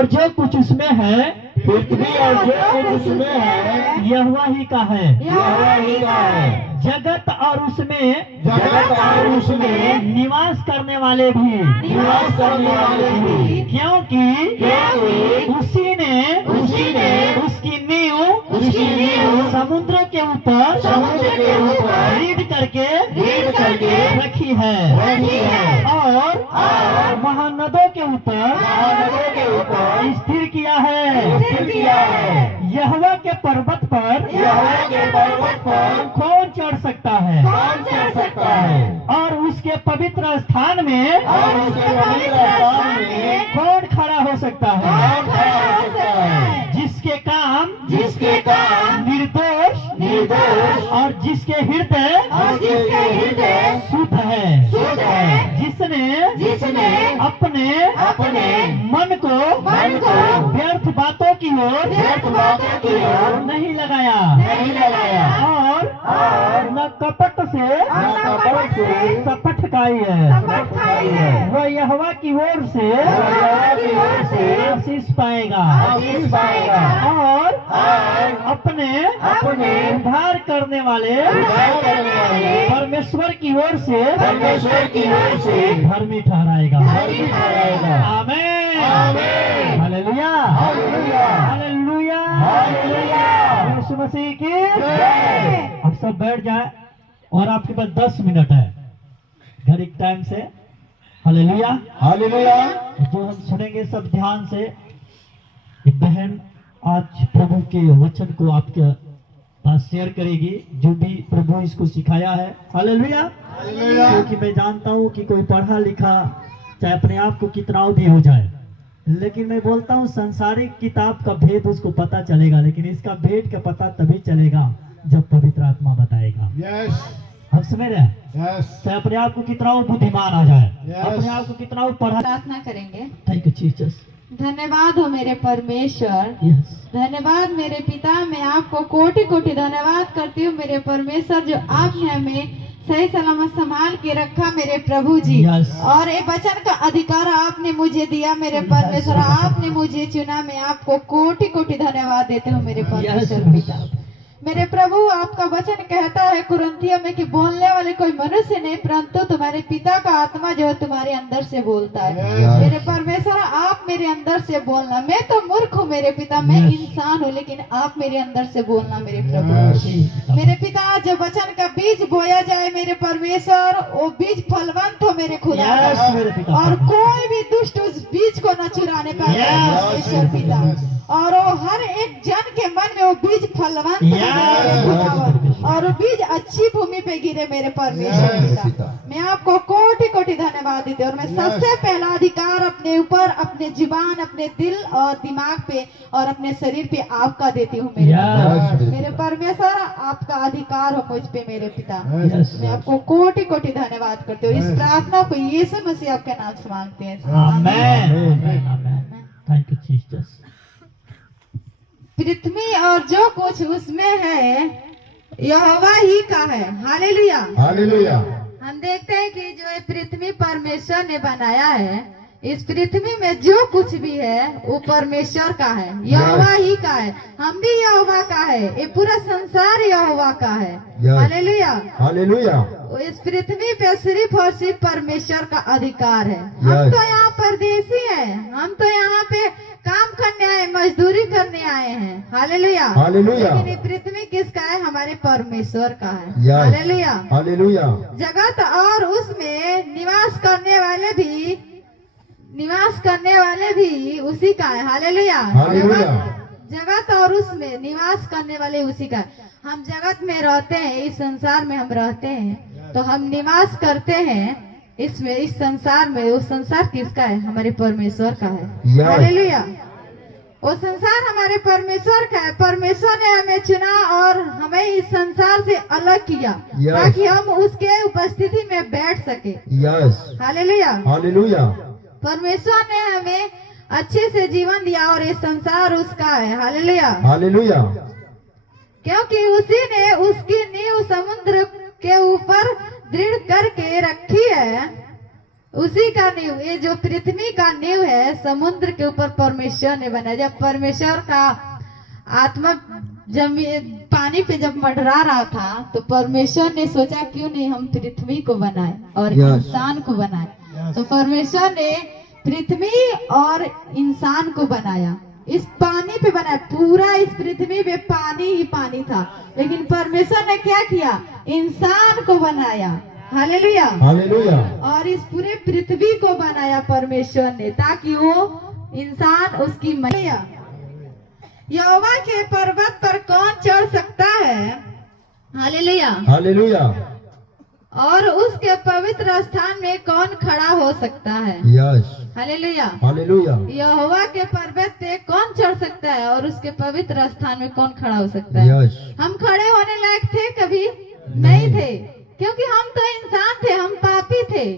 और जो कुछ उसमें है, पृथ्वी और जो कुछ उसमें है, यहोवा ही का है। यहोवा ही का है। जगत और उसमें जगत और उसमें निवास करने वाले भी, निवास करने वाले भी, क्योंकि क्योंकि उसी ने उसकी उसकी नींव समुद्र के ऊपर समुद्र के ऊपर रीढ़ करके रखी है, और महानदों के ऊपर महानगरों के ऊपर स्थिर किया है। यहोवा के पर्वत पर यहोवा के पर्वत पर कौन चढ़ सकता है, कौन चढ़ सकता है, और उसके पवित्र स्थान में और उसके पवित्र स्थान में कौन खड़ा हो सकता है। कौन खड़ा हो सकता है, जिसके काम निर्दोष और जिसके हृदय शुद्ध है, जिसने अपने मन को व्यर्थ बातों की ओर नहीं लगाया, और न कपट से शपथ खाई है। वह यहोवा की ओर से आशीष पाएगा, और अपने उद्धार करने वाले परमेश्वर की ओर से धर्मी ठहराएगा। आमीन, हालेलुया, हालेलुया, यीशु मसीह की। अब सब बैठ जाए, और आपके पास 10 मिनट है घड़ी टाइम से। Hallelujah, hallelujah. जो हम सुनेंगे सब ध्यान से। एक बहन आज प्रभु के वचन को आपके पास शेयर करेगी, जो भी प्रभु इसको सिखाया है। हालेलुया। क्योंकि मैं जानता हूँ कि कोई पढ़ा लिखा चाहे अपने आप को कितना भी हो जाए, लेकिन मैं बोलता हूँ संसारिक किताब का भेद उसको पता चलेगा, लेकिन इसका भेद का पता तभी चलेगा जब पवित्र आत्मा बताएगा। हम समझ रहे हैं, चाहे अपने आप को कितना बुद्धिमान आ जाए, अपने आप को कितना पढ़ा। प्रार्थना करेंगे। Thank you Jesus. धन्यवाद हो मेरे परमेश्वर, यस, धन्यवाद मेरे पिता। मैं आपको कोटि कोटि धन्यवाद करती हूँ मेरे परमेश्वर, जो आपने हमें सही सलामत संभाल के रखा मेरे प्रभु जी। Yes. और ये वचन का अधिकार आपने मुझे दिया मेरे परमेश्वर, आपने मुझे चुना। मैं आपको कोटि कोटि धन्यवाद देते हूँ मेरे परमेश्वर पिता। मेरे प्रभु, आपका वचन कहता है कुरिन्थियों में कि बोलने वाले कोई मनुष्य नहीं, परंतु तुम्हारे पिता का आत्मा जो है तुम्हारे अंदर से बोलता है। मेरे परमेश्वर, आप मेरे अंदर से बोलना। मैं तो मूर्ख हूँ मेरे पिता, मैं इंसान हूँ, लेकिन आप मेरे अंदर से बोलना मेरे प्रभु। मेरे पिता, जो वचन का बीज बोया जाए मेरे परमेश्वर, वो बीज फलवंत हो मेरे खुदा, और कोई भी दुष्ट उस बीज को न चुराने पाए परमेश्वर पिता। और वो हर एक जन के मन में वो बीज फलवंत और वो बीज अच्छी भूमि पे गिरे मेरे परमेश्वर पिता। मैं आपको कोटि कोटि धन्यवाद देती हूँ। और मैं सबसे पहला अधिकार अपने ऊपर, अपने जुबान, अपने दिल और दिमाग पे और अपने शरीर पे आपका देती हूँ मेरे परमेश्वर। आपका अधिकार हो मुझ पे मेरे पिता। मैं आपको कोटि कोटि धन्यवाद करती हूँ। इस प्रार्थना को यीशु मसीह आपके नाम से मांगते हैं, आमीन। Thank you Jesus. पृथ्वी और जो कुछ उसमें है यहोवा ही का है। Hallelujah, hallelujah. हम देखते हैं कि जो ये पृथ्वी परमेश्वर ने बनाया है, इस पृथ्वी में जो कुछ भी है वो परमेश्वर का है, यहोवा ही का है। हम भी यहोवा का है, ये पूरा संसार यहोवा का है। Hallelujah, hallelujah. इस पृथ्वी पे सिर्फ और सिर्फ परमेश्वर का अधिकार है। हम तो यहाँ परदेसी हैं, हम तो यहाँ पे काम करने आए, मजदूरी करने आए हैं। Hallelujah, hallelujah. लेकिन ये पृथ्वी किसका है? हमारे परमेश्वर का है। Hallelujah, hallelujah. जगत और उसमें निवास करने वाले भी उसी का है। हालेलुया, जगत और उसमें निवास करने वाले उसी का है। हम जगत में रहते हैं, इस संसार में हम रहते हैं, तो हम निवास करते हैं इसमें, इस संसार में। वो संसार किसका है? हमारे परमेश्वर का है। हालेलुया, वो संसार हमारे परमेश्वर का है। परमेश्वर ने हमें चुना और हमें इस संसार से अलग किया ताकि हम उसके उपस्थिति में बैठ सके। Hallelujah, hallelujah. परमेश्वर ने हमें अच्छे से जीवन दिया और ये संसार उसका है। Hallelujah, hallelujah. क्योंकि उसी ने उसकी नींव समुद्र के ऊपर दृढ़ करके रखी है। उसी का नींव, ये जो पृथ्वी का नींव है समुद्र के ऊपर परमेश्वर ने बनाया। जब परमेश्वर का आत्मा जमीन पानी पे जब मंडरा रहा था तो परमेश्वर ने सोचा क्यों नहीं हम पृथ्वी को बनाए और इंसान को बनाए। तो परमेश्वर ने पृथ्वी और इंसान को बनाया, इस पानी पे बनाया। पूरा इस पृथ्वी पे पानी ही पानी था, लेकिन परमेश्वर ने क्या किया, इंसान को बनाया। Hallelujah, hallelujah. और इस पूरे पृथ्वी को बनाया परमेश्वर ने, ताकि वो इंसान उसकी मैया। यहोवा के पर्वत पर कौन चढ़ सकता है? Hallelujah, hallelujah. और उसके पवित्र स्थान में कौन खड़ा हो सकता है? Yes, hallelujah, hallelujah. यहोवा के पर्वत पे कौन चढ़ सकता है और उसके पवित्र स्थान में कौन खड़ा हो सकता है? यस। हम खड़े होने लायक थे? कभी नहीं थे, क्योंकि हम तो इंसान थे, हम पापी थे।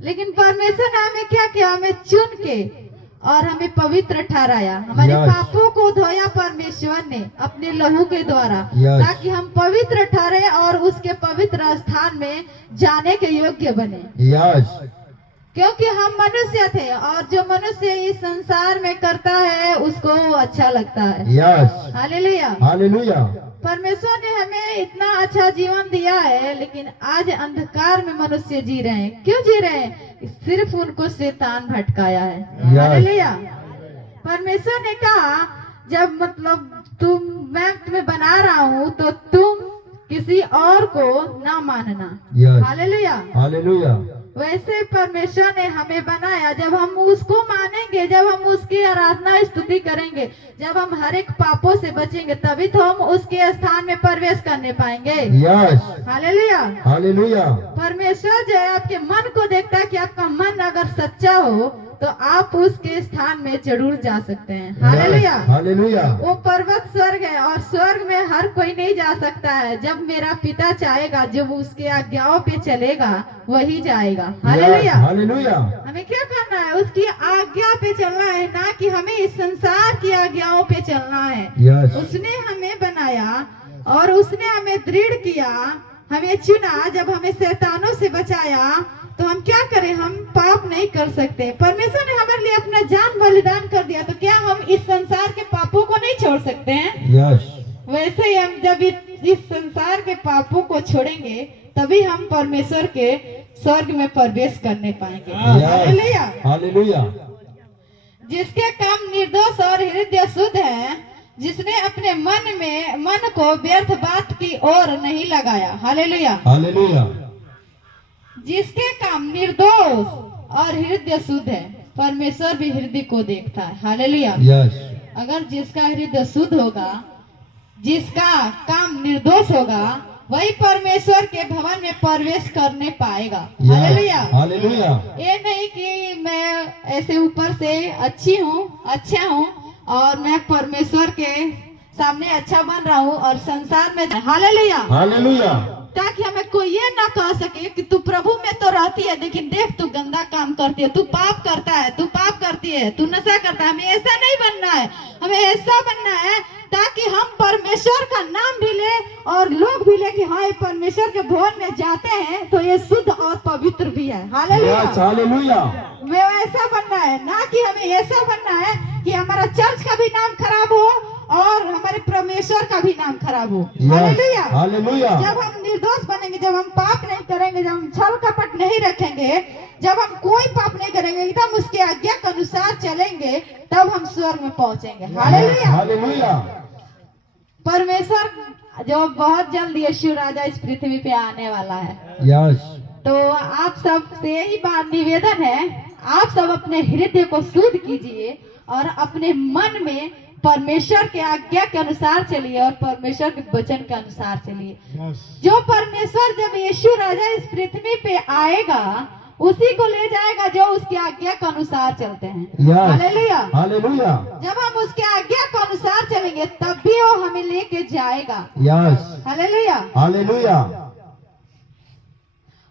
लेकिन परमेश्वर ने हमें क्या किया, हमें चुन के और हमें पवित्र ठहराया, हमारे पापों को धोया परमेश्वर ने अपने लहू के द्वारा, ताकि हम पवित्र ठहरे और उसके पवित्र स्थान में जाने के योग्य बने। यस, क्योंकि हम मनुष्य थे और जो मनुष्य इस संसार में करता है उसको अच्छा लगता है। Yes, hallelujah, hallelujah. परमेश्वर ने हमें इतना अच्छा जीवन दिया है, लेकिन आज अंधकार में मनुष्य जी रहे हैं। क्यों जी रहे हैं? सिर्फ उनको शैतान भटकाया है। हालेलुया। परमेश्वर ने कहा जब मैं तुम्हें बना रहा हूँ तो तुम किसी और को ना मानना। Hallelujah, hallelujah. वैसे परमेश्वर ने हमें बनाया, जब हम उसको मानेंगे, जब हम उसकी आराधना स्तुति करेंगे, जब हम हर एक पापों से बचेंगे, तभी तो हम उसके स्थान में प्रवेश करने पाएंगे। Yes, hallelujah, hallelujah. परमेश्वर जो है आपके मन को देखता है कि आपका मन अगर सच्चा हो तो आप उसके स्थान में जरूर जा सकते हैं। Hallelujah, hallelujah. वो पर्वत स्वर्ग है और स्वर्ग में हर कोई नहीं जा सकता है। जब मेरा पिता चाहेगा, जब उसके आज्ञाओं पे चलेगा वही जाएगा। Hallelujah, hallelujah. हमें क्या करना है, उसकी आज्ञा पे चलना है, ना कि हमें इस संसार की आज्ञाओं पे चलना है। उसने हमें बनाया और उसने हमें दृढ़ किया, हमें चुना। जब हमें शैतानों से बचाया तो हम क्या करें, हम पाप नहीं कर सकते। परमेश्वर ने हमारे लिए अपना जान बलिदान कर दिया, तो क्या हम इस संसार के पापों को नहीं छोड़ सकते हैं? यस। वैसे ही हम जब इस संसार के पापों को छोड़ेंगे तभी हम परमेश्वर के स्वर्ग में प्रवेश करने पाएंगे। Hallelujah, hallelujah. जिसके काम निर्दोष और हृदय शुद्ध है, जिसने अपने मन को व्यर्थ बात की ओर नहीं लगाया। Hallelujah, hallelujah. जिसके काम निर्दोष और हृदय शुद्ध है, परमेश्वर भी हृदय को देखता है। Hallelujah, yes. अगर जिसका हृदय शुद्ध होगा, जिसका काम निर्दोष होगा, वही परमेश्वर के भवन में प्रवेश करने पाएगा। Hallelujah, hallelujah. ये नहीं कि मैं ऐसे ऊपर से अच्छी हूँ, अच्छा हूँ और मैं परमेश्वर के सामने अच्छा बन रहा हूँ और संसार में। Hallelujah, hallelujah. ताकि हमें कोई ये ना कह सके कि तू प्रभु में तो रहती है, लेकिन देख तू गंदा काम करती है, तू पाप करता है, तू पाप करती है, तू नशा करता है। हमें ऐसा नहीं बनना है, हमें ऐसा बनना है ताकि हम परमेश्वर का नाम भी ले और लोग भी ले कि हाँ ये परमेश्वर के भवन में जाते हैं तो ये शुद्ध और पवित्र भी है। Hallelujah, hallelujah. हमें ऐसा बनना है, ना कि हमें ऐसा बनना है कि हमारा चर्च का भी नाम खराब हो और हमारे परमेश्वर का भी नाम खराब हो। Hallelujah, hallelujah. जब हम निर्दोष बनेंगे, जब हम पाप नहीं करेंगे, जब हम छल कपट नहीं रखेंगे, जब हम कोई पाप नहीं करेंगे, एकदम उसके आज्ञा के अनुसार चलेंगे, तब हम स्वर्ग में पहुंचेंगे। Hallelujah, hallelujah. परमेश्वर जो बहुत जल्द यीशु राजा इस पृथ्वी पे आने वाला है। यस। तो आप सब से यही बात निवेदन है, आप सब अपने हृदय को शुद्ध कीजिए और अपने मन में परमेश्वर के आज्ञा के अनुसार चलिए और परमेश्वर के वचन के अनुसार चलिए। जो परमेश्वर जब यीशु राजा इस पृथ्वी पे आएगा उसी को ले जाएगा जो उसकी आज्ञा के अनुसार चलते हैं। Hallelujah, hallelujah. जब हम उसके आज्ञा के अनुसार चलेंगे तब भी वो हमें लेके जाएगा। यस। Hallelujah, hallelujah.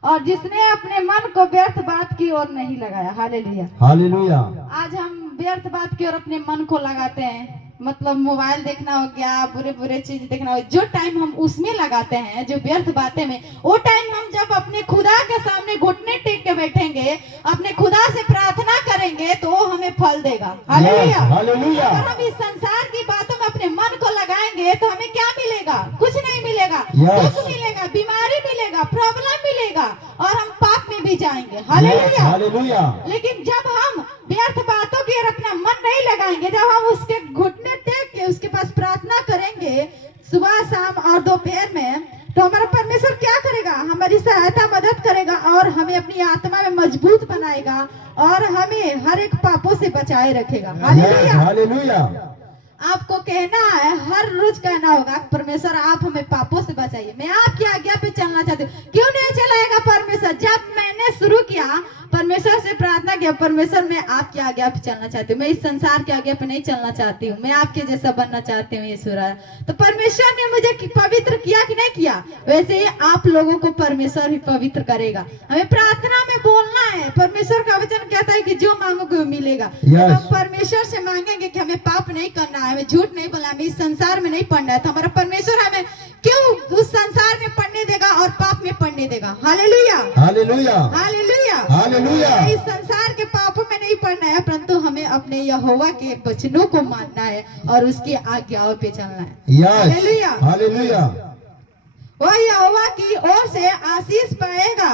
और जिसने अपने मन को व्यर्थ बात की ओर नहीं लगाया। Hallelujah, hallelujah. आज हम व्यर्थ बात की ओर अपने मन को लगाते हैं, मतलब मोबाइल देखना हो गया, बुरे बुरे चीज देखना हो, जो टाइम हम उसमें लगाते हैं, जो व्यर्थ बातें में, वो टाइम हम जब अपने खुदा के सामने घुटने टेक के बैठेंगे, अपने खुदा से प्रार्थना करेंगे, तो वो हमें फल देगा। हालेलुया। हालेलुया। अगर हम इस संसार की बातों में अपने मन को लगाएंगे तो हमें क्या मिलेगा? कुछ नहीं मिलेगा। Yes. दुख मिलेगा, बीमारी मिलेगा, प्रॉब्लम मिलेगा, और हम पाप में भी जाएंगे। हालेलुया। हालेलुया। लेकिन जब हम व्यर्थ बातों की ओर अपना मन नहीं लगाएंगे, जब हम उसके घुटने टेक के उसके पास प्रार्थना करेंगे सुबह शाम और दोपहर में, तो हमारा परमेश्वर क्या करेगा? हमारी सहायता मदद करेगा और हमें अपनी आत्मा में मजबूत बनाएगा और हमें हर एक पापों से बचाए रखेगा। हालेलुया। हालेलुया। आपको कहना है, हर रोज कहना होगा, परमेश्वर आप हमें पापों से बचाइए, मैं आपकी आज्ञा पे चलना चाहती हूँ। क्यों नहीं चलाएगा परमेश्वर? जब मैंने शुरू किया, परमेश्वर से प्रार्थना किया, परमेश्वर मैं आपकी आज्ञा पे चलना चाहती हूँ, मैं इस संसार की आज्ञा पे नहीं चलना चाहती हूँ, मैं आपके जैसा बनना चाहती हूँ यीशु राजा। तो परमेश्वर ने मुझे पवित्र किया कि नहीं किया? वैसे ही आप लोगों को परमेश्वर ही पवित्र करेगा। हमें प्रार्थना में बोलना है। परमेश्वर का वचन कहता है कि जो मांगोगे वो मिलेगा। जब हम परमेश्वर से मांगेंगे कि हमें पाप नहीं करना है, हमें झूठ नहीं बोलना, हमें इस संसार में नहीं पढ़ना है, तो हमारा परमेश्वर हमें क्यों उस संसार में पढ़ने देगा और पाप में पढ़ने देगा? हालेलुया। हालेलुया। हालेलुया। हालेलुया। इस संसार के पापों में नहीं पढ़ना है, परंतु हमें अपने यहोवा के वचनों को मानना है और उसकी आज्ञाओं पे चलना है। हालेलुया। हालेलुया। वह यहोवा की ओर से आशीष पाएगा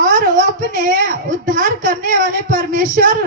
और वो अपने उद्धार करने वाले परमेश्वर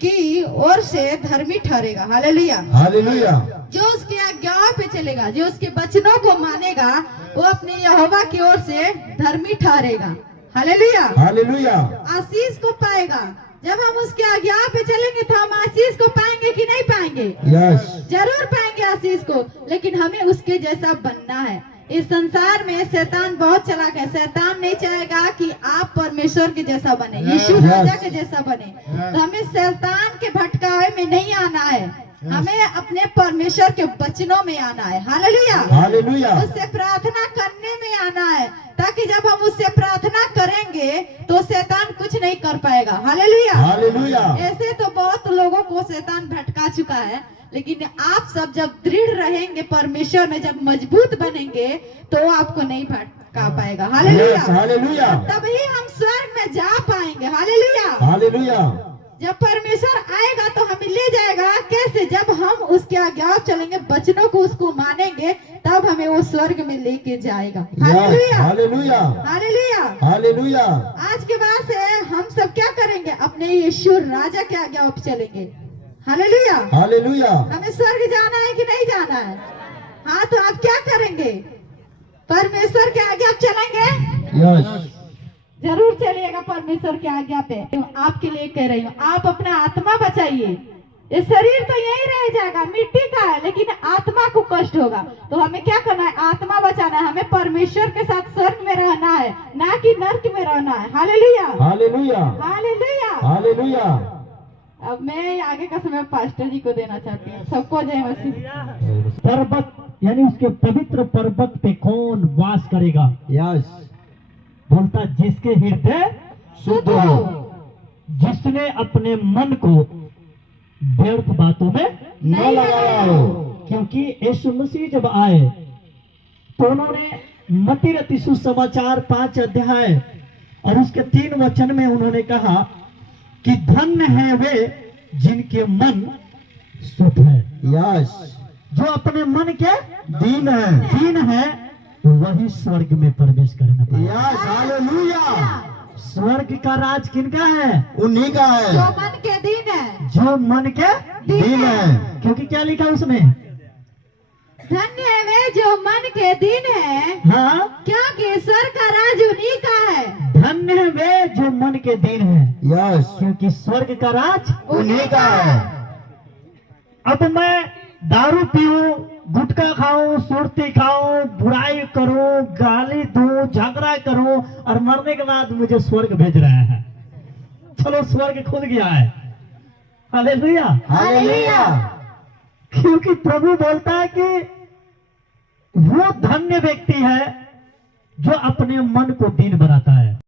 की ओर से धर्मी ठहरेगा। हालेलुया। हालेलुया। जो उसकी आज्ञाओं पे चलेगा, जो उसके वचनों को मानेगा, वो अपने यहोवा की ओर से धर्मी ठहरेगा। हालेलुया। हालेलुया। आशीष को पाएगा। जब हम उसकी आज्ञा पे चलेंगे तो हम आशीष को पाएंगे कि नहीं पाएंगे? यस। जरूर पाएंगे आशीष को, लेकिन हमें उसके जैसा बनना है। इस संसार में शैतान बहुत चालाक है। शैतान नहीं चाहेगा कि आप परमेश्वर के जैसा बने, यीशु राजा के जैसा बने। तो हमें शैतान के भटकावे में नहीं आना है, हमें अपने परमेश्वर के वचनों में आना है। हालेलुया। हालेलुया। उससे प्रार्थना करने में आना है, ताकि जब हम उससे प्रार्थना करेंगे तो शैतान कुछ नहीं कर पाएगा। हालेलुया। हालेलुया। ऐसे तो बहुत लोगों को शैतान भटका चुका है, लेकिन आप सब जब दृढ़ रहेंगे परमेश्वर में, जब मजबूत बनेंगे, तो आपको नहीं भटका पाएगा। हालेलुया। हालेलुया। तभी हम स्वर्ग में जा पाएंगे। हालेलुया। हालेलुया। जब परमेश्वर आएगा तो हमें ले जाएगा। कैसे? जब हम उसके आज्ञा चलेंगे, वचनों को उसको मानेंगे, तब हमें वो स्वर्ग में लेके जाएगा। हालेलुया। हालेलुया। हालेलुया। हालेलुया। आज के बाद से हम सब क्या करेंगे? अपने यीशु राजा के आज्ञा पे चलेंगे। हालेलुया। हालेलुया। हमें स्वर्ग जाना है कि नहीं जाना है? हाँ, तो आप क्या करेंगे? परमेश्वर के आज्ञा पे चलेंगे। यस। जरूर चलिएगा परमेश्वर के आज्ञा पे। आपके लिए कह रही हूँ, आप अपना आत्मा बचाइए। ये शरीर तो यही रह जाएगा, मिट्टी का है, लेकिन आत्मा को कष्ट होगा। तो हमें क्या करना है? आत्मा बचाना है। हमें परमेश्वर के साथ स्वर्ग में रहना है, ना कि नर्क में रहना है। हालेलुया। हालेलुया। हालेलुया। हालेलुया। अब मैं आगे का समय पास्टर जी को देना चाहती हूँ। सबको जय मसीह। पर्वत यानी उसके पवित्र पर्वत पे कौन वास करेगा? यस। बोलता जिसके हृदय शुद्ध हो, जिसने अपने मन को व्यर्थ बातों में न लगाया हो। क्योंकि यीशु मसीह जब आए तो उन्होंने मत्ती रचित सुसमाचार 5 अध्याय और उसके 3 वचन में उन्होंने कहा कि धन्य है वे जिनके मन शुद्ध है। यस। जो अपने मन के दीन है। दीन है, वही स्वर्ग में प्रवेश करना पाएगा। यस। हालेलुया। स्वर्ग का राज किनका है? उन्हीं का है, जो मन के दिन है। जो मन के दीन है। क्योंकि क्या लिखा उसमें? धन्य है वे जो मन के दिन है, हाँ, क्योंकि स्वर्ग का राज उन्हीं का है। धन्य है वे जो मन के दीन है, यस। क्योंकि स्वर्ग का राज उन्हीं का है। अब मैं दारू पीऊं, गुटखा खाऊं, सुरती खाऊं, बुराई करूं, गाली दूं, झगड़ा करूं और मरने के बाद मुझे स्वर्ग भेज रहे हैं। चलो, स्वर्ग खुद गया है। हालेलुया। हालेलुया। क्योंकि प्रभु बोलता है कि वो धन्य व्यक्ति है जो अपने मन को दीन बनाता है।